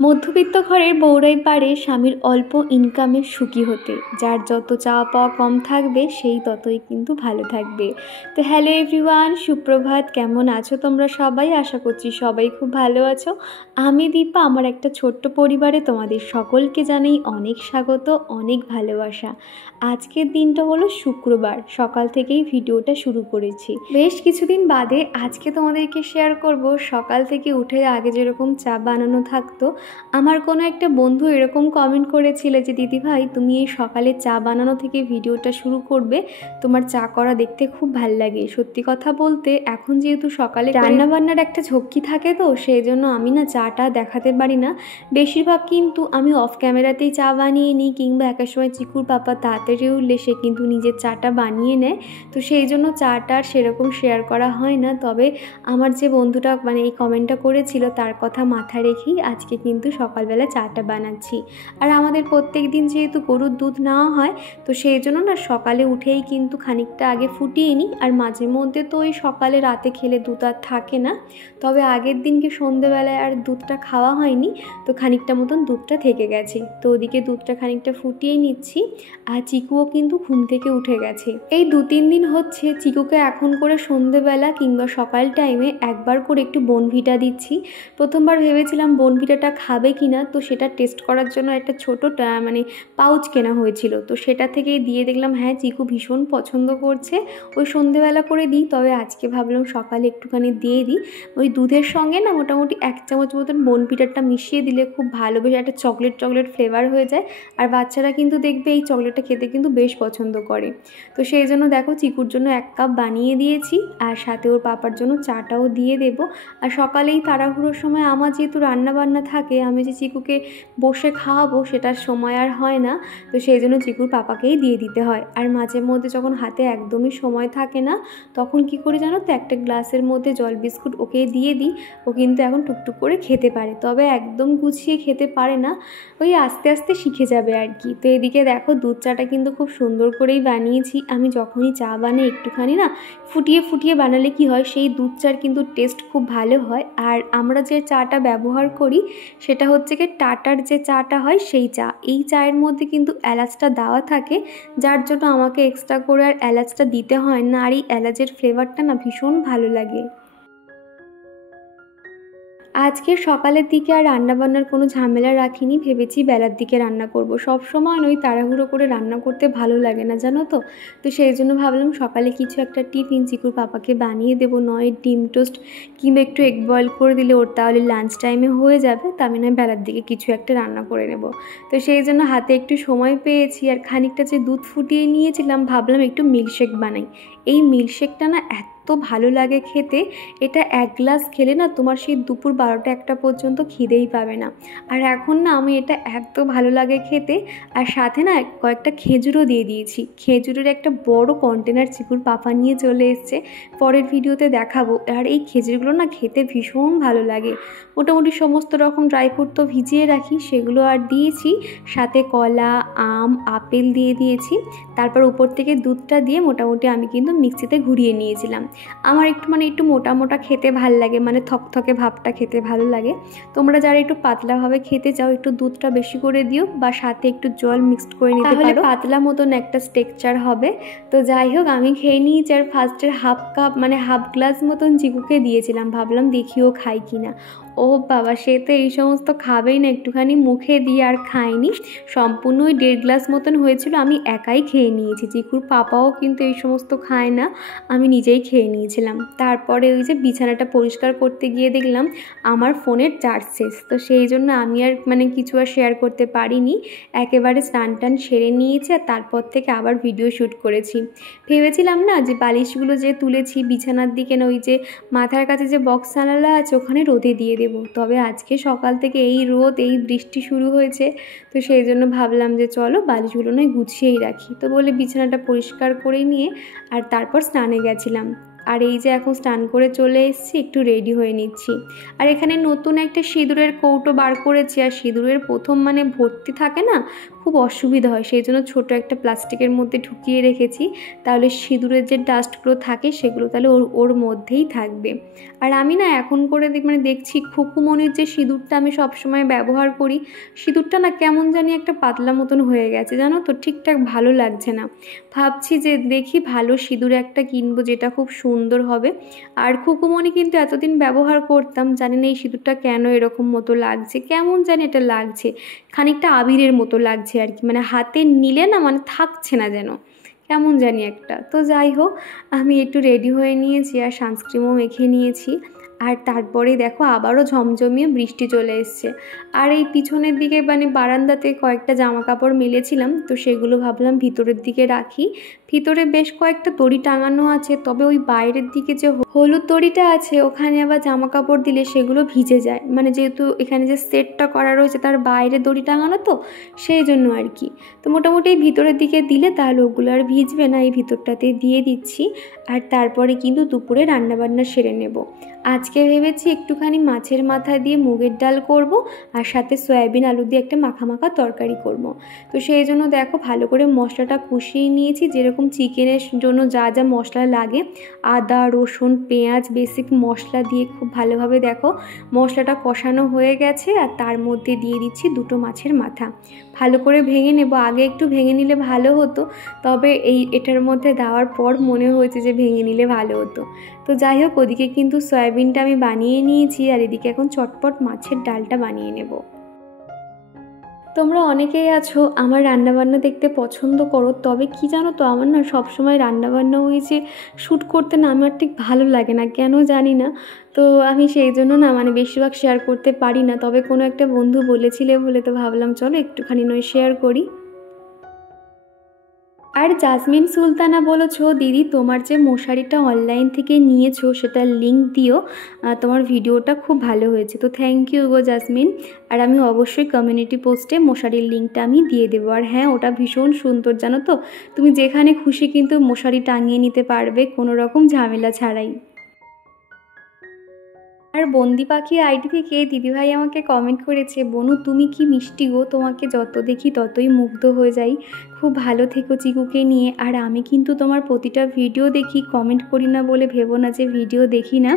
মধ্যবিত্ত ঘরের বউরাই পারে স্বামীর অল্প ইনকামে সুখী হতে। যার যত চাওয়া পাওয়া কম থাকবে সেই ততই কিন্তু ভালো থাকবে। তো হ্যালো এভরিওয়ান, সুপ্রভাত। কেমন আছো তোমরা সবাই? আশা করছি সবাই খুব ভালো আছো। আমি দীপা, আমার একটা ছোট্ট পরিবারে তোমাদের সকলকে জানাই অনেক স্বাগত, অনেক ভালোবাসা। আজকের দিনটা হলো শুক্রবার, সকাল থেকেই ভিডিওটা শুরু করেছি। বেশ কিছুদিন বাদে আজকে তোমাদেরকে শেয়ার করব সকাল থেকে উঠে আগে যেরকম চা বানানো থাকতো। আমার কোনো একটা বন্ধু এরকম কমেন্ট করেছিল যে দিদি ভাই, তুমি এই সকালে চা বানানো থেকে ভিডিওটা শুরু করবে, তোমার চা করা দেখতে খুব ভাল লাগে। সত্যি কথা বলতে এখন যেহেতু সকালে রান্নাবান্নার একটা ঝক্কি থাকে, তো সেই জন্য আমি না চাটা দেখাতে পারি না। বেশিরভাগ কিন্তু আমি অফ ক্যামেরাতেই চা বানিয়ে নিই, কিংবা একের সময় চিকুর পাপা তাড়াতাড়ি উঠলে সে কিন্তু নিজের চাটা বানিয়ে নেয়। তো সেই জন্য চাটা আর সেরকম শেয়ার করা হয় না। তবে আমার যে বন্ধুটা এই কমেন্টটা করেছিল, তার কথা মাথায় রেখেই আজকে কিন্তু সকালবেলা চাটা বানাচ্ছি। আর আমাদের প্রত্যেক দিন যেহেতু গরুর দুধ নেওয়া হয়, তো সেই জন্য না সকালে উঠেই কিন্তু খানিকটা আগে ফুটিয়ে নিই। আর মাঝে মধ্যে তো ওই সকালে রাতে খেলে দুধ আর থাকে না, তবে আগের দিনকে সন্ধেবেলায় আর দুধটা খাওয়া হয়নি, তো খানিকটা মতন দুধটা থেকে গেছে। তো ওদিকে দুধটা খানিকটা ফুটিয়ে নিচ্ছি। আর চিকুও কিন্তু ঘুম থেকে উঠে গেছে। এই 2-3 দিন হচ্ছে চিকুকে এখন করে সন্ধেবেলা কিংবা সকাল টাইমে একবার করে একটু বোনভিটা দিচ্ছি। প্রথমবার ভেবেছিলাম বোনভিটাটা খাবে কিনা, তো সেটা টেস্ট করার জন্য একটা ছোটো পাউচ কেনা হয়েছিল। তো সেটা থেকেই দিয়ে দেখলাম হ্যাঁ, চিকু ভীষণ পছন্দ করছে। ওই সন্ধেবেলা করে দিই, তবে আজকে ভাবলাম সকালে একটুখানি দিয়ে দিই। ওই দুধের সঙ্গে না মোটামুটি 1 চামচ মতন বোনভিটাটা মিশিয়ে দিলে খুব ভালো, বেশ একটা চকলেট ফ্লেভার হয়ে যায়। আর বাচ্চারা কিন্তু দেখবে এই চকলেটটা খেতে কিন্তু বেশ পছন্দ করে। তো সেই জন্য দেখো চিকুর জন্য 1 কাপ বানিয়ে দিয়েছি, আর সাথে ওর পাপার জন্য চাটাও দিয়ে দেবো। আর সকালেই তাড়াহুড়োর সময় আমার যেহেতু রান্নাবান্না থাকে, আমি যে চিকুকে বসে খাওয়াবো সেটার সময় আর হয় না। তো সেই জন্য চিকুর পাপাকেই দিয়ে দিতে হয়। আর মাঝে মধ্যে যখন হাতে একদমই সময় থাকে না, তখন কি করি জানো তো, একটা গ্লাসের মধ্যে জল বিস্কুট ওকে দিয়ে দিই। ও কিন্তু এখন টুকটুক করে খেতে পারে, তবে একদম গুছিয়ে খেতে পারে না, ওই আস্তে আস্তে শিখে যাবে আর কি। তো এদিকে দেখো দুধ চাটা কিন্তু খুব সুন্দর করেই বানিয়েছি। আমি যখনই চা বানাই একটুখানি না ফুটিয়ে বানালে কি হয়, সেই দুধ চার কিন্তু টেস্ট খুব ভালো হয়। আর আমরা যে চাটা ব্যবহার করি সেটা হচ্ছে কি টাটার যে চাটা হয় সেই চা। এই চায়ের মধ্যে কিন্তু এলাচটা দেওয়া থাকে, যার জন্য আমাকে এক্সট্রা করে আর এলাচটা দিতে হয় না। আর এই এলাচের ফ্লেভারটা না ভীষণ ভালো লাগে। আজকে সকালের দিকে আর রান্নাবান্নার কোনো ঝামেলা রাখিনি, ভেবেছি বেলার দিকে রান্না করব। সব সময় ওই তাড়াহুড়ো করে রান্না করতে ভালো লাগে না, জানো তো। তো সেই জন্য ভাবলাম সকালে কিছু একটা টিফিন চিকুর পাপাকে বানিয়ে দেবো, নয় ডিম টোস্ট কিংবা একটু এগ বয়েল করে দিলে ওর তাহলে লাঞ্চ টাইমে হয়ে যাবে। তা আমি নয় বেলার দিকে কিছু একটা রান্না করে নেব। তো সেই জন্য হাতে একটু সময় পেয়েছি, আর খানিকটা যে দুধ ফুটিয়ে নিয়েছিলাম, ভাবলাম একটু মিল্কশেক বানাই। এই মিল্কশেকটা না এত ভালো লাগে খেতে, এটা 1 গ্লাস খেলে না তোমার সেই দুপুর 12টা-1টা পর্যন্ত খিদেই পাবে না। আর এখন না আমি এটা এত ভালো লাগে খেতে। আর সাথে না কয়েকটা খেজুরও দিয়ে দিয়েছি। খেজুরের একটা বড় কন্টেনার চিকুর পাপা নিয়ে চলে এসছে, পরের ভিডিওতে দেখাবো। আর এই খেজুরগুলো না খেতে ভীষণ ভালো লাগে। মোটামুটি সমস্ত রকম ড্রাই ফ্রুট তো ভিজিয়ে রাখি, সেগুলো আর দিয়েছি। সাথে কলা, আম, আপেল দিয়ে দিয়েছি। তারপর উপর থেকে দুধটা দিয়ে মোটামুটি আমি কিন্তু মিক্সিতে ঘুরিয়ে নিয়েছিলাম। আমার একটু মোটা খেতে ভাল লাগে, থকথকে ভাবটা খেতে ভালো লাগে। তোমরা যারা একটু পাতলাভাবে খেতে চাও, একটু দুধটা বেশি করে দিও, বা সাথে একটু জল মিক্সড করে নিতে পারো, তাহলে পাতলা মতন একটা টেক্সচার হবে। তো যাই হোক, আমি খেয়ে নিয়েছি। আর ফার্স্টের হাফ গ্লাস মতন চিকুকে দিয়েছিলাম, ভাবলাম দেখিও খাই কিনা। ও বাবা, সে তো এই সমস্ত খাবেই না, একটুখানি মুখে দিয়ে আর খায়নি। সম্পূর্ণ ওই 1.5 গ্লাস মতন হয়েছিল, আমি একাই খেয়ে নিয়েছি। চিকুর পাপাও কিন্তু এই সমস্ত খায় না, আমি নিজেই খেয়ে নিয়েছিলাম। তারপরে ওই যে বিছানাটা পরিষ্কার করতে গিয়ে দেখলাম আমার ফোনের চার্জ শেষ। তো সেই জন্য আমি আর কিছু আর শেয়ার করতে পারিনি। একেবারে স্নান টান সেরে নিয়েছি, আর তারপর থেকে আবার ভিডিও শ্যুট করেছি। ভেবেছিলাম না যে বালিশগুলো যে তুলেছি বিছানার দিকে, না ওই যে মাথার কাছে যে বক্স জানালা আছে ওখানে রোদে দিয়ে দেবো। তবে আজকে সকাল থেকে এই রোদ, এই বৃষ্টি শুরু হয়েছে, তো সেই জন্য ভাবলাম যে চলো বালিশগুলো নয় গুছিয়েই রাখি। তো বলে বিছানাটা পরিষ্কার করে নিয়ে আর তারপর স্নানে গেছিলাম। আর এই যে এখন স্নান করে চলে এসেছি, একটু রেডি হয়ে নিচ্ছি। আর এখানে নতুন একটা সিঁদুরের কৌটো বার করেছি, আর সিঁদুরের প্রথম মানে ভর্তি থাকে না, খুব অসুবিধা হয়, সেই জন্য ছোটো একটা প্লাস্টিকের মধ্যে ঢুকিয়ে রেখেছি, তাহলে সিঁদুরের যে ডাস্টগুলো থাকে সেগুলো তাহলে ওর মধ্যেই থাকবে। আর আমি না এখন করে মানে দেখছি খুকুমনির যে সিঁদুরটা আমি সবসময় ব্যবহার করি, সিঁদুরটা না কেমন জানি একটা পাতলা মতন হয়ে গেছে, জানো তো, ঠিকঠাক ভালো লাগছে না। ভাবছি যে দেখি ভালো সিঁদুর একটা কিনবো যেটা খুব সুন্দর হবে। আর খুকুমনি কিন্তু এতদিন ব্যবহার করতাম, জানি না এই সিঁদুরটা কেন এরকম মতো লাগছে, কেমন জানি এটা লাগছে, খানিকটা আবিরের মতো লাগছে আর কি, মানে হাতে নিলে না মানে থাকছে না যেন, কেমন জানি একটা। তো যাই হোক, আমি একটু রেডি হয়ে নিয়েছি আর সানস্ক্রিমও মেখে নিয়েছি। আর তারপরে দেখো আবারও ঝমঝমিয়ে বৃষ্টি চলে এসছে। আর এই পিছনের দিকে মানে বারান্দাতে কয়েকটা জামা কাপড় মেলেছিলাম, তো সেগুলো ভাবলাম ভিতরের দিকে রাখি। ভিতরে বেশ কয়েকটা দড়ি টাঙানো আছে, তবে ওই বাইরের দিকে যে হলুদ দড়িটা আছে ওখানে আবার জামা কাপড় দিলে সেগুলো ভিজে যায়, মানে যেহেতু এখানে যে সেটটা করা রয়েছে তার বাইরে দড়ি টাঙানো, তো সেই জন্য আর কি। তো মোটামুটি ভিতরের দিকে দিলে তাহলে ওগুলো আর ভিজবে না, এই ভিতরটাতে দিয়ে দিচ্ছি। আর তারপরে কিন্তু দুপুরে রান্নাবান্না সেরে নেব। আজকে ভেবেছি একটুখানি মাছের মাথা দিয়ে মুগের ডাল করব, আর সাথে সয়াবিন আলু দিয়ে একটা মাখা মাখা তরকারি করব। তো সেই জন্য দেখো ভালো করে মশলাটা কষিয়ে নিয়েছি, যেরকম চিকেনের জন্য যা যা মশলা লাগে, আদা রসুন পেঁয়াজ বেসিক মশলা দিয়ে খুব ভালোভাবে দেখো মশলাটা কষানো হয়ে গেছে। আর তার মধ্যে দিয়ে দিচ্ছি দুটো মাছের মাথা, ভালো করে ভেঙে নেব। আগে একটু ভেঙে নিলে ভালো হতো, তবে এটার মধ্যে দেওয়ার পর মনে হয়েছে যে ভেঙে নিলে ভালো হতো। তো যাই হোক, ওদিকে কিন্তু সয়াবিনটা আমি বানিয়ে নিয়েছি, আর এদিকে এখন চটপট মাছের ডালটা বানিয়ে নেব। তোমরা অনেকেই আছো আমার রান্নাবান্না দেখতে পছন্দ করো, তবে কি জানো তো, আমার না সবসময় রান্নাবান্না ওই যে শ্যুট করতে না আমার ঠিক ভালো লাগে না, কেন জানি না। তো আমি সেই জন্য না মানে বেশিরভাগ শেয়ার করতে পারি না, তবে কোনো একটা বন্ধু বলেছিলে বলে তো ভাবলাম চলো একটুখানি নয় শেয়ার করি। আর জাসমিন সুলতানা বলেছো, দিদি তোমার যে মশারিটা অনলাইন থেকে নিয়েছো সেটার লিঙ্ক দিও, তোমার ভিডিওটা খুব ভালো হয়েছে। তো থ্যাংক ইউ গো জাসমিন। আর আমি অবশ্যই কমিউনিটি পোস্টে মশারির লিঙ্কটা আমি দিয়ে দেবো। আর হ্যাঁ, ওটা ভীষণ সুন্দর, জানো তো, তুমি যেখানে খুশি কিন্তু মশারি টাঙিয়ে নিতে পারবে কোনো রকম ঝামেলা ছাড়াই। আর বন্দি পাখি আইডি থেকে দিদিভাই আমাকে কমেন্ট করেছে, বনু তুমি কি মিষ্টি গো, তোমাকে যত দেখি ততই মুগ্ধ হয়ে যাই, খুব ভালো থেকো চিকুকে নিয়ে। আর আমি কিন্তু তোমার প্রতিটা ভিডিও দেখি, কমেন্ট করি না বলে ভেবো না যে ভিডিও দেখি না,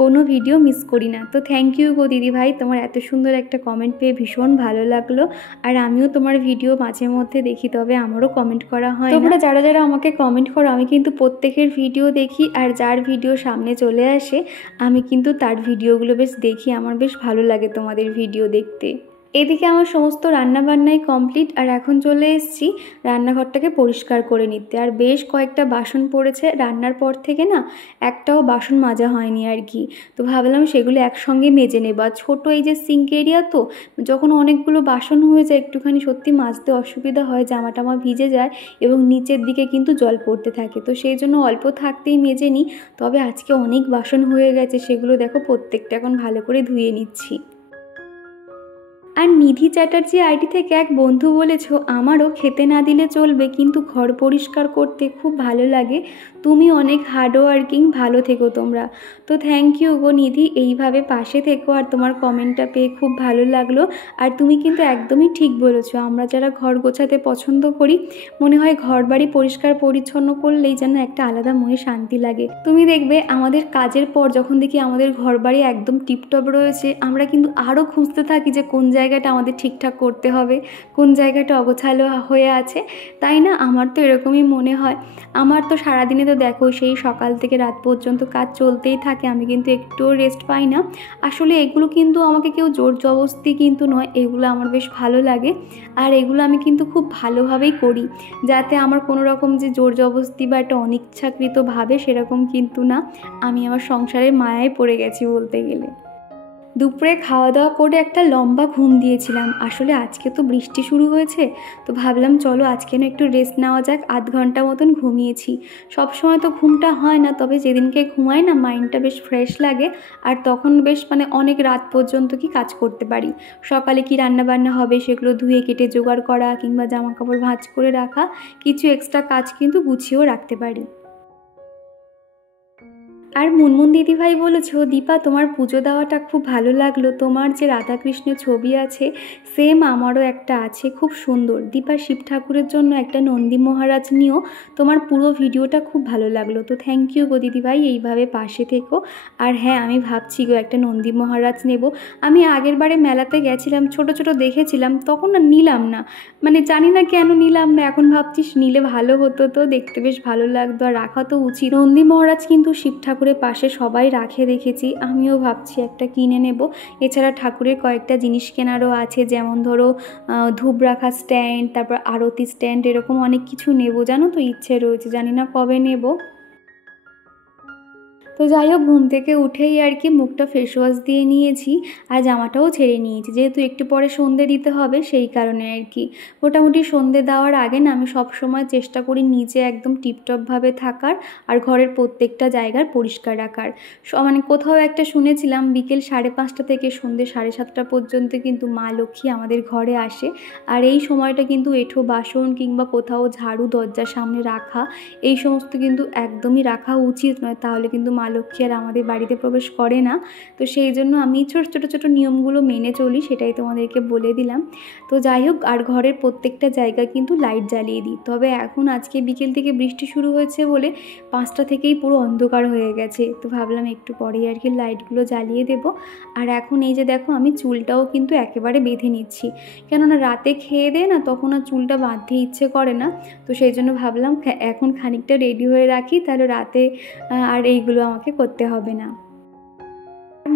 কোনো ভিডিও মিস করি না। তো থ্যাংক ইউ গো দিদিভাই, তোমার এত সুন্দর একটা কমেন্ট পেয়ে ভীষণ ভালো লাগলো। আর আমিও তোমার ভিডিও মাঝে মধ্যে দেখি, তবে আমারও কমেন্ট করা হয়। তোমরা যারা যারা আমাকে কমেন্ট করো আমি কিন্তু প্রত্যেকের ভিডিও দেখি, আর যার ভিডিও সামনে চলে আসে আমি কিন্তু তার ভিডিওগুলো বেশ দেখি, আমার বেশ ভালো লাগে তোমাদের ভিডিও দেখতে। এদিকে আমার সমস্ত রান্নাবান্নাই কমপ্লিট, আর এখন চলে এসেছি রান্নাঘরটাকে পরিষ্কার করে নিতে। আর বেশ কয়েকটা বাসন পড়েছে, রান্নার পর থেকে না একটাও বাসন মাজা হয়নি আর কি। তো ভাবলাম সেগুলো একসঙ্গে মেজে নেব। আর ছোটো এই যে সিঙ্ক এরিয়া, তো যখন অনেকগুলো বাসন হয়ে যায় একটুখানি সত্যি মাজতে অসুবিধা হয়, জামা টামা ভিজে যায় এবং নিচের দিকে কিন্তু জল পড়তে থাকে, তো সেই জন্য অল্প থাকতেই মেজে নিই। তবে আজকে অনেক বাসন হয়ে গেছে, সেগুলো দেখো প্রত্যেকটা এখন ভালো করে ধুয়ে নিচ্ছি। আর নিধি চ্যাটার্জি আইডি থেকে এক বন্ধু বলেছো, আমারও খেতে না দিলে চলবে কিন্তু ঘর পরিষ্কার করতে খুব ভালো লাগে, তুমি অনেক হার্ডওয়ার্কিং, ভালো থেকো তোমরা। তো থ্যাংক ইউ গো নিধি, এইভাবে পাশে থেকো। আর তোমার কমেন্টটা পেয়ে খুব ভালো লাগলো। আর তুমি কিন্তু একদমই ঠিক বলেছো, আমরা যারা ঘর গোছাতে পছন্দ করি মনে হয় ঘর বাড়ি পরিষ্কার পরিচ্ছন্ন করলেই যেন একটা আলাদা মনে শান্তি লাগে। তুমি দেখবে আমাদের কাজের পর যখন দেখি আমাদের ঘর বাড়ি একদম টিপটপ রয়েছে, আমরা কিন্তু আরও খুঁজতে থাকি যে কোন জায়গাটা আমাদের ঠিকঠাক করতে হবে, কোন জায়গাটা অগোছালো হয়ে আছে, তাই না? আমার তো এরকমই মনে হয়। আমার তো সারাদিনে তো দেখো সেই সকাল থেকে রাত পর্যন্ত কাজ চলতেই থাকে, আমি কিন্তু একটুও রেস্ট পাই না। আসলে এগুলো কিন্তু আমাকে কেউ জোর জবরদস্তি কিন্তু নয়, এগুলো আমার বেশ ভালো লাগে। আর এগুলো আমি কিন্তু খুব ভালোভাবেই করি, যাতে আমার কোনো রকম যে জোর জবরদস্তি বা একটা অনিচ্ছাকৃতভাবে সেরকম কিন্তু না। আমি আমার সংসারের মায়ায় পড়ে গেছি বলতে গেলে। দুপুরে খাওয়া দাওয়া করে একটা লম্বা ঘুম দিয়েছিলাম। আসলে আজকে তো বৃষ্টি শুরু হয়েছে, তো ভাবলাম চলো আজকে না একটু রেস্ট নেওয়া যাক। আধ ঘন্টা মতন ঘুমিয়েছি। সবসময় তো ঘুমটা হয় না, তবে যেদিনকে ঘুমাই না মাইন্ডটা বেশ ফ্রেশ লাগে, আর তখন বেশ মানে অনেক রাত পর্যন্ত কি কাজ করতে পারি। সকালে কি রান্নাবান্না হবে সেগুলো ধুয়ে কেটে জোগাড় করা, কিংবা জামা কাপড় ভাঁজ করে রাখা, কিছু এক্সট্রা কাজ কিন্তু গুছিয়েও রাখতে পারি। আর মুনমুন দিদিভাই বলেছো, দীপা তোমার পুজো দেওয়াটা খুব ভালো লাগলো, তোমার যে রাধাকৃষ্ণের ছবি আছে সেম আমারও একটা আছে, খুব সুন্দর। দীপা শিব ঠাকুরের জন্য একটা নন্দী মহারাজ নিও, তোমার পুরো ভিডিওটা খুব ভালো লাগলো। তো থ্যাংক ইউ গো দিদিভাই, এইভাবে পাশে থেকো। আর হ্যাঁ, আমি ভাবছি গো একটা নন্দী মহারাজ নেব। আমি আগের বারে মেলাতে গেছিলাম, ছোট ছোট দেখেছিলাম, তখন না নিলাম না, মানে জানি না কেন নিলাম না। এখন ভাবছিস নিলে ভালো হতো, তো দেখতে বেশ ভালো লাগতো আর রাখা তো উচিত। নন্দী মহারাজ কিন্তু শিব ঠাকুরের পাশে সবাই রাখে দেখেছি, আমিও ভাবছি একটা কিনে নেব। এছাড়া ঠাকুরের কয়েকটা জিনিস কেনারও আছে, যেমন ধরো ধূপ রাখা স্ট্যান্ড, তারপর আরতি স্ট্যান্ড, এরকম অনেক কিছু নেব, জানো তো ইচ্ছে রয়েছে, জানি না কবে নেব। তো যাই হোক, ঘুম থেকে উঠেই আর কি মুখটা ফেস ওয়াশ দিয়ে নিয়েছি আর জামাটাও ছেড়ে নিয়েছি, যেহেতু একটু পরে সন্ধে দিতে হবে সেই কারণে আর কি। মোটামুটি সন্ধে দেওয়ার আগে না আমি সব সময় চেষ্টা করি নিচে একদম টিপটপভাবে থাকার আর ঘরের প্রত্যেকটা জায়গার পরিষ্কার রাখার। মানে কোথাও একটা শুনেছিলাম বিকেল 5:30 থেকে সন্ধে 7:30 পর্যন্ত কিন্তু মা লক্ষ্মী আমাদের ঘরে আসে, আর এই সময়টা কিন্তু এঁঠো বাসন কিংবা কোথাও ঝাড়ু দরজার সামনে রাখা এই সমস্ত কিন্তু একদমই রাখা উচিত নয়, তাহলে কিন্তু মা লক্ষ্মী আর আমাদের বাড়িতে প্রবেশ করে না। তো সেই জন্য আমি ছোটো ছোটো নিয়মগুলো মেনে চলি, সেটাই তোমাদেরকে বলে দিলাম। তো যাই হোক, আর ঘরের প্রত্যেকটা জায়গা কিন্তু লাইট জ্বালিয়ে দিই। তবে এখন আজকে বিকেল থেকে বৃষ্টি শুরু হয়েছে বলে 5টা থেকেই পুরো অন্ধকার হয়ে গেছে, তো ভাবলাম একটু পরেই আর কি লাইটগুলো জ্বালিয়ে দেব। আর এখন এই যে দেখো, আমি চুলটাও কিন্তু একেবারে বেঁধে নিচ্ছি, কেননা রাতে খেয়ে দেয় না, তখন আর চুলটা বাঁধতে ইচ্ছে করে না। তো সেই জন্য ভাবলাম এখন খানিকটা রেডি হয়ে রাখি, তাহলে রাতে আর এইগুলো আমাকে করতে হবে না।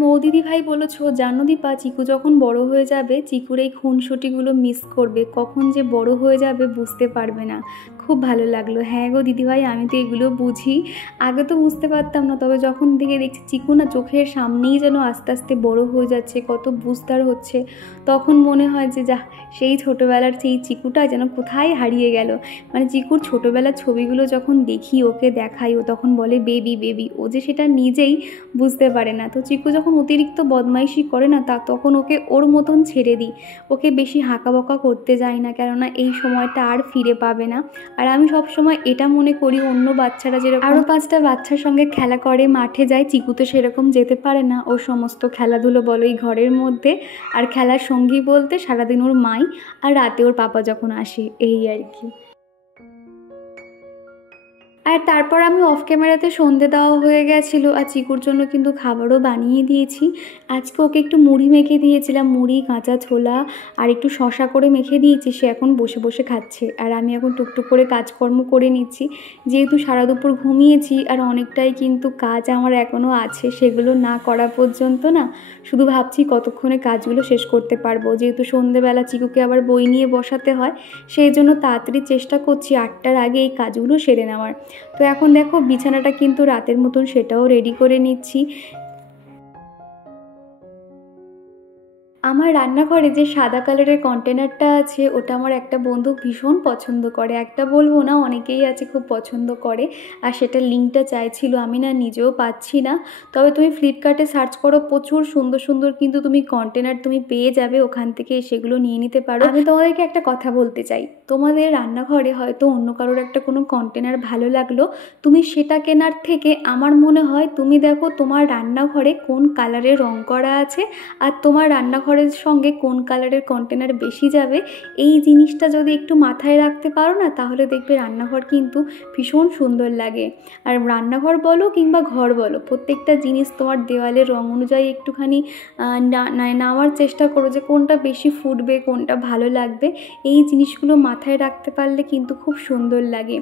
মৌদিদি ভাই বলেছো, জানো দীপা, চিকু যখন বড় হয়ে যাবে চিকুর এই খুনসুটিগুলো মিস করবে, কখন যে বড় হয়ে যাবে বুঝতে পারবে না। খুব ভালো লাগলো। হ্যাঁ গো দিদিভাই, আমি তো এগুলো বুঝি, আগে তো বুঝতে পারতাম না, তবে যখন থেকে দেখছি চিকু না চোখের সামনেই যেন আস্তে আস্তে বড় হয়ে যাচ্ছে, কত বুঝদার হচ্ছে, তখন মনে হয় যে যা, সেই ছোটোবেলার সেই চিকুটা যেন কোথায় হারিয়ে গেল। মানে চিকুর ছোটোবেলার ছবিগুলো যখন দেখি, ওকে দেখাই, ও তখন বলে বেবি বেবি, ও যে সেটা নিজেই বুঝতে পারে না। তো চিকু যখন অতিরিক্ত বদমাইশি করে না, তখন ওকে ওর মতন ছেড়ে দিই, ওকে বেশি হাঁকাবকা করতে যাই না, কেননা এই সময়টা আর ফিরে পাবে না। আর আমি সব সময় এটা মনে করি, অন্য বাচ্চারা যেরকম আরও 5টা বাচ্চার সঙ্গে খেলা করে মাঠে যায়, চিকু তো সেরকম যেতে পারে না। ওর সমস্ত খেলাধুলো বলো এই ঘরের মধ্যে, আর খেলার সঙ্গী বলতে সারাদিন ওর মাই, আর রাতে ওর পাপা যখন আসে, এই আর কি। আর তারপর আমি অফ ক্যামেরাতে সন্ধে দেওয়া হয়ে গেছিলো, আর চিকুর জন্য কিন্তু খাবারও বানিয়ে দিয়েছি। আজকে ওকে একটু মুড়ি মেখে দিয়েছিলাম, মুড়ি, কাঁচা ছোলা আর একটু শশা করে মেখে দিয়েছি, সে এখন বসে বসে খাচ্ছে। আর আমি এখন টুকটুক করে কাজকর্ম করে নিচ্ছি, যেহেতু সারা দুপুর ঘুমিয়েছি আর অনেকটাই কিন্তু কাজ আমার এখনও আছে, সেগুলো না করা পর্যন্ত না শুধু ভাবছি কতক্ষণে কাজগুলো শেষ করতে পারবো। যেহেতু সন্ধেবেলা চিকুকে আবার বই নিয়ে বসাতে হয়, সেই জন্য তাড়াতাড়ি চেষ্টা করছি 8টার আগে এই কাজগুলো সেরে নেওয়ার। তো এখন দেখো বিছানাটা কিন্তু রাতের মতন সেটাও রেডি করে নিচ্ছি। আমার রান্নাঘরে যে সাদা কালারের কন্টেনারটা আছে, ওটা আমার একটা বন্ধু ভীষণ পছন্দ করে, একটা বলবো না, অনেকেই আছে খুব পছন্দ করে, আর সেটা লিঙ্কটা চাইছিল, আমি না নিজেও পাচ্ছি না। তবে তুমি ফ্লিপকার্টে সার্চ করো, প্রচুর সুন্দর সুন্দর কিন্তু তুমি কন্টেনার তুমি পেয়ে যাবে, ওখান থেকে সেগুলো নিয়ে নিতে পারো। আমি তোমাদেরকে একটা কথা বলতে চাই, তোমাদের রান্নাঘরে হয়তো অন্য কারোর একটা কোনো কন্টেনার ভালো লাগলো, তুমি সেটা কেনার থেকে আমার মনে হয় তুমি দেখো তোমার রান্নাঘরে কোন কালারের রং করা আছে, আর তোমার রান্নাঘরের সঙ্গে কোন কালারের কন্টেনার বেশি যাবে, এই জিনিসটা যদি একটু মাথায় রাখতে পারো না, তাহলে দেখবে রান্নাঘর কিন্তু ভীষণ সুন্দর লাগে। আর রান্নাঘর বলো কিংবা ঘর বলো, প্রত্যেকটা জিনিস তোমার দেওয়ালের রং অনুযায়ী একটুখানি নেওয়ার চেষ্টা করো, যে কোনটা বেশি ফুটবে, কোনটা ভালো লাগবে, এই জিনিসগুলো মাথায় রাখতে পারলে কিন্তু খুব সুন্দর লাগে।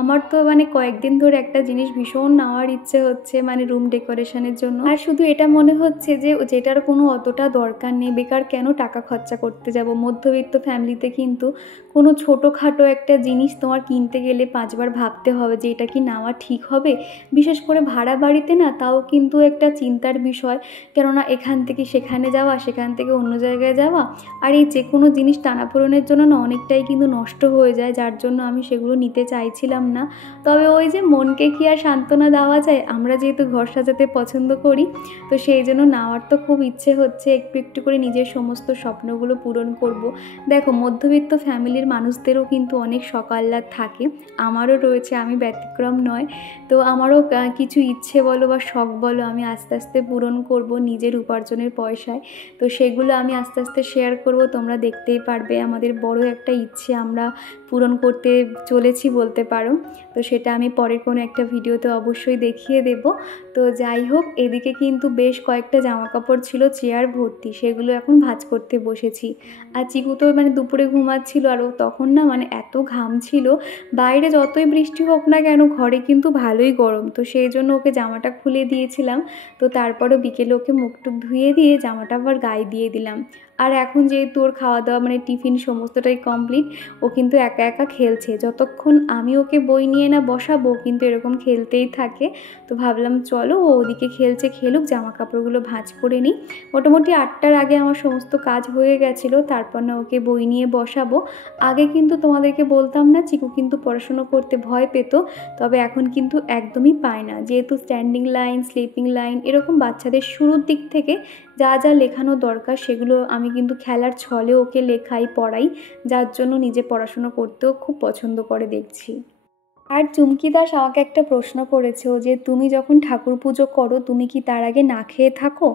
আমার তো মানে কয়েকদিন ধরে একটা জিনিস ভীষণ নেওয়ার ইচ্ছে হচ্ছে, মানে রুম ডেকোরেশনের জন্য, আর শুধু এটা মনে হচ্ছে যে যেটার কোনো অতটা দরকার নেই, বেকার কেন টাকা খরচা করতে যাব। মধ্যবিত্ত ফ্যামিলিতে কিন্তু কোনো ছোটোখাটো একটা জিনিস তোমার কিনতে গেলে 5বার ভাবতে হবে যে এটা কি নেওয়া ঠিক হবে। বিশেষ করে ভাড়া বাড়িতে না, তাও কিন্তু একটা চিন্তার বিষয়, কেননা এখান থেকে সেখানে যাওয়া, সেখান থেকে অন্য জায়গায় যাওয়া, আর এই যে কোনো জিনিস টানাপোড়েনের জন্য না অনেকটাই কিন্তু নষ্ট হয়ে যায়, যার জন্য আমি সেগুলো নিতে চাইছিলাম না। তবে ওই যে মনকে কি আর সান্ত্বনা দেওয়া যায়, আমরা যেহেতু ঘর সাজাতে পছন্দ করি, তো সেই জন্য নেওয়ার তো খুব ইচ্ছে হচ্ছে, একটু একটু করে নিজের সমস্ত স্বপ্নগুলো পূরণ করব। দেখো মধ্যবিত্ত ফ্যামিলির মানুষদেরও কিন্তু অনেক শখ আহ্লাদ থাকে, আমারও রয়েছে, আমি ব্যতিক্রম নয়। তো আমারও কিছু ইচ্ছে বলো বা শখ বলো আমি আস্তে আস্তে পূরণ করব নিজের উপার্জনের পয়সায়। তো সেগুলো আমি আস্তে আস্তে শেয়ার করব, তোমরা দেখতেই পারবে। আমাদের বড় একটা ইচ্ছে আমরা পূরণ করতে চলেছি বলতে পারো। তো সেটা আমি পরের কোনো একটা ভিডিওতে অবশ্যই দেখিয়ে দেব। তো যাই হোক, এদিকে কিন্তু বেশ কয়েকটা জামা কাপড় ছিল চেয়ার ভর্তি, সেগুলো এখন ভাঁজ করতে বসেছি। আর চিকু তো মানে দুপুরে ঘুমাচ্ছিল, আরও তখন না মানে এত ঘাম ছিল, বাইরে যতই বৃষ্টি হোক না কেন ঘরে কিন্তু ভালোই গরম। তো সেই জন্য ওকে জামাটা খুলে দিয়েছিলাম। তো তারপরও বিকেলে ওকে মুখ টুক ধুয়ে দিয়ে জামাটা আবার গায়ে দিয়ে দিলাম। আর এখন যেহেতু ওর খাওয়া দাওয়া মানে টিফিন সমস্তটাই কমপ্লিট, ও কিন্তু একা একা খেলছে। যতক্ষণ আমি ওকে বই নিয়ে না বসাবো কিন্তু এরকম খেলতেই থাকে। তো ভাবলাম চলো ও ওদিকে খেলছে, খেলুক, জামা কাপড়গুলো ভাঁজ করে নিই। মোটামুটি 8টার আগে আমার সমস্ত কাজ হয়ে গেছিলো, তারপর না ওকে বই নিয়ে বসাবো। আগে কিন্তু তোমাদেরকে বলতাম না, চিকু কিন্তু পড়াশুনো করতে ভয় পেত, তবে এখন কিন্তু একদমই পায় না। যেহেতু স্ট্যান্ডিং লাইন, স্লিপিং লাইন এরকম বাচ্চাদের শুরুর দিক থেকে যা যা লেখানো দরকার সেগুলো আমি কিন্তু খেলার ছলে ওকে লেখাই, পড়াই, যার জন্য নিজে পড়াশুনো করতেও খুব পছন্দ করে দেখছি। আর চুমকি দাস আমাকে একটা প্রশ্ন করেছে যে তুমি যখন ঠাকুর পুজো করো তুমি কি তার আগে না খেয়ে থাকো?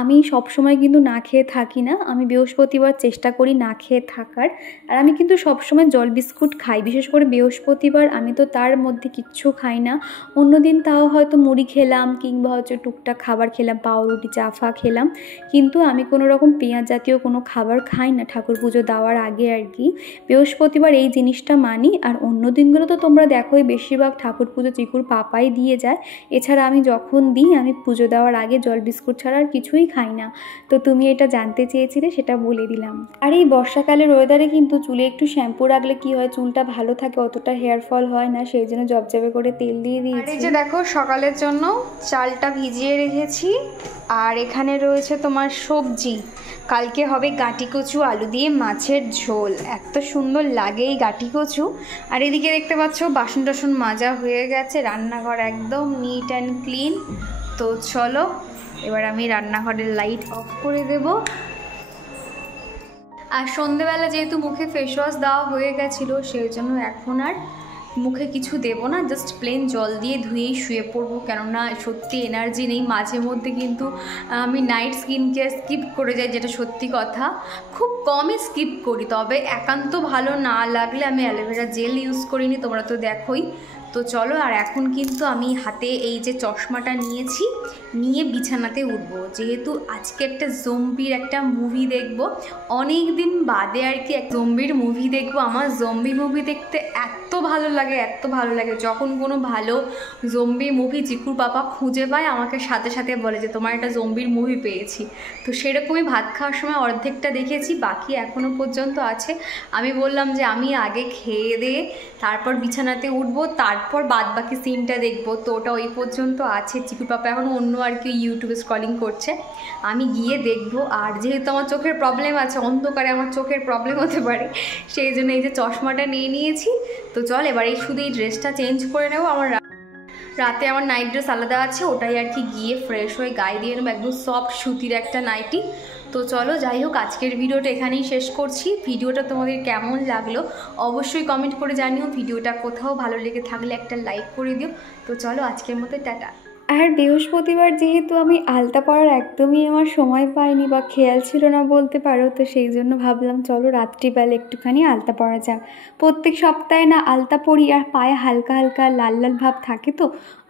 আমি সবসময় কিন্তু না খেয়ে থাকি না, আমি বৃহস্পতিবার চেষ্টা করি না খেয়ে থাকার। আর আমি কিন্তু সবসময় জল বিস্কুট খাই, বিশেষ করে বৃহস্পতিবার আমি তো তার মধ্যে কিচ্ছু খাই না। অন্যদিন তাও হয়তো মুড়ি খেলাম কিংবা হচ্ছে টুকটাক খাবার খেলাম, পাউরুটি চা ফা খেলাম, কিন্তু আমি কোনো রকম পেঁয়াজ জাতীয় কোনো খাবার খাই না ঠাকুর পুজো দেওয়ার আগে আর কি। বৃহস্পতিবার এই জিনিসটা মানি। আর অন্য দিনগুলো তো তোমরা দেখোই বেশিরভাগ ঠাকুর পুজো চিকুর পাপাই দিয়ে যায়। এছাড়া আমি যখন দিই আমি পুজো দেওয়ার আগে জল বিস্কুট ছাড়া আর কিছুই খাই না। তো তুমি এটা জানতে চেয়েছিলে, সেটা বলে দিলাম। আর এই বর্ষাকালের ওয়েদারে কিন্তু চুলে একটু শ্যাম্পু রাখলে কি হয়, চুলটা ভালো থাকে, অতটা হেয়ার ফল হয় না, সেই জন্য জবজবে করে তেল দিয়ে দিয়েছি। এই যে দেখো সকালের জন্য চালটা ভিজিয়ে রেখেছি। আর এখানে রয়েছে তোমার সবজি, কালকে হবে গাঁটি কচু আলু দিয়ে মাছের ঝোল, এত সুন্দর লাগে এই গাঁটি কচু। আর এদিকে দেখতে পাচ্ছ বাসন টাসন মাজা হয়ে গেছে, রান্নাঘর একদম নিট অ্যান্ড ক্লিন। তো চলো এবার আমি রান্নাঘরের লাইট অফ করে দেব। আর সন্ধেবেলা যেহেতু মুখে ফেস ওয়াশ দেওয়া হয়ে গেছিলো সেই জন্য এখন আর মুখে কিছু দেব না, জাস্ট প্লেন জল দিয়ে ধুয়েই শুয়ে পড়বো। কেননা সত্যি এনার্জি নেই, মাঝে মধ্যে কিন্তু আমি নাইট স্কিন কেয়ার স্কিপ করে যাই, যেটা সত্যি কথা, খুব কমই স্কিপ করি। তবে একান্ত ভালো না লাগলে আমি অ্যালোভেরা জেল ইউজ করিনি, তোমরা তো দেখোই। তো চলো, আর এখন কিন্তু আমি হাতে এই যে চশমাটা নিয়েছি, নিয়ে বিছানাতে উঠবো, যেহেতু আজকে একটা জম্বির একটা মুভি দেখব, অনেক দিন বাদে আর কি এক জম্বির মুভি দেখবো। আমার জম্বি মুভি দেখতে এত ভালো লাগে, এত ভালো লাগে। যখন কোনো ভালো জম্বি মুভি চিকুর পাপা খুঁজে পায় আমাকে সাথে সাথে বলে যে তোমার একটা জম্বির মুভি পেয়েছি। তো সেরকমই ভাত খাওয়ার সময় অর্ধেকটা দেখেছি, বাকি এখনও পর্যন্ত আছে। আমি বললাম যে আমি আগে খেয়ে দিয়ে তারপর বিছানাতে উঠবো, তারপর বাদ বাকি সিনটা দেখবো। তো ওটা ওই পর্যন্ত আছে। চিকুর পাপা এখন অন্য আর কি ইউটিউবে স্ক্রলিং করছে, আমি গিয়ে দেখবো। আর যেহেতু আমার চোখের প্রবলেম আছে, অন্ধকারে আমার চোখের প্রবলেম হতে পারে, সেই জন্য এই যে চশমাটা নিয়ে নিয়েছি। তো চল এবার এই শুধু এই ড্রেসটা চেঞ্জ করে নেবো। আমার রাতে আমার নাইট ড্রেস আলাদা আছে, ওটাই আর কি গিয়ে ফ্রেশ হয়ে গায়ে দিয়ে নেবো, একদম সফট সুতির একটা নাইটি। তো চলো যাই হোক, আজকের ভিডিওটা এখানেই শেষ করছি। ভিডিওটা তোমাদের কেমন লাগলো অবশ্যই কমেন্ট করে জানিও। ভিডিওটা কোথাও ভালো লেগে থাকলে একটা লাইক করে দিও। তো চলো আজকের মতো টাটা। আর বৃহস্পতিবার যেহেতু আমি আলতা পরার একদমই আমার সময় পাইনি বা খেয়াল ছিল না বলতে পারো, তো সেই জন্য ভাবলাম চলো রাত্রিবেলা একটুখানি আলতা পরা যাক। প্রত্যেক সপ্তাহে না আলতা পরি আর পায়ে হালকা হালকা লাল লাল ভাব থাকে, তো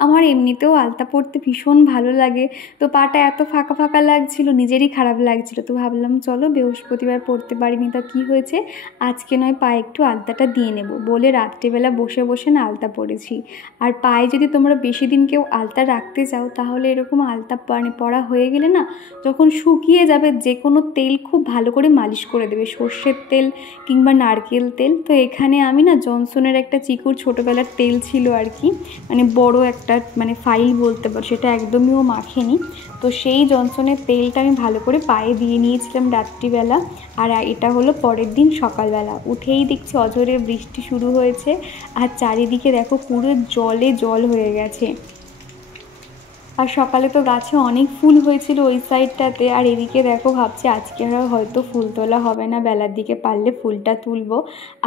আমার এমনিতেও আলতা পরতে ভীষণ ভালো লাগে। তো পাটা এত ফাঁকা ফাঁকা লাগছিল, নিজেরই খারাপ লাগছিল। তো ভাবলাম চলো বৃহস্পতিবার পরতে পারিনি, তা কী হয়েছে, আজকে নয় পায়ে একটু আলতাটা দিয়ে নেব বলে রাত্রিবেলা বসে বসে না আলতা পরেছি। আর পায়ে যদি তোমরা বেশি দিন কেউ আলতা রাখতে চাও তাহলে এরকম আলতা পরা হয়ে গেলে না, যখন শুকিয়ে যাবে যে কোনো তেল খুব ভালো করে মালিশ করে দেবে, সর্ষের তেল কিংবা নারকেল তেল। তো এখানে আমি না জনসনের একটা চিকুর ছোটোবেলার তেল ছিল আর কি, মানে বড় একটা মানে ফাইল বলতে পারো, সেটা একদমই ও মাখেনি। তো সেই জনসনের তেলটা আমি ভালো করে পায়ে দিয়ে নিয়েছিলাম রাত্রিবেলা। আর এটা হলো পরের দিন সকালবেলা, উঠেই দেখছি অঝোরে বৃষ্টি শুরু হয়েছে আর চারিদিকে দেখো পুরো জলে জল হয়ে গেছে। আর সকালে তো গাছে অনেক ফুল হয়েছিল ওই সাইডটাতে, আর এদিকে দেখো ভাবছি আজকে আর হয়তো ফুল তোলা হবে না, বেলার দিকে পারলে ফুলটা তুলবো।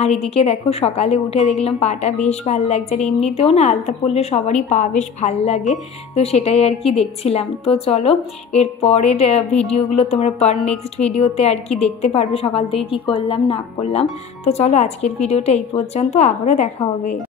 আর এদিকে দেখো সকালে উঠে দেখলাম পাটা বেশ ভালো লাগছে, আর এমনিতেও না আলতা পরলে সবারই পা বেশ ভাল লাগে, তো সেটাই আর কি দেখছিলাম। তো চলো এর পরের ভিডিওগুলো তোমরা নেক্সট ভিডিওতে আর কি দেখতে পারবে সকাল থেকে কী করলাম না করলাম। তো চলো আজকের ভিডিওটা এই পর্যন্ত, আবারও দেখা হবে।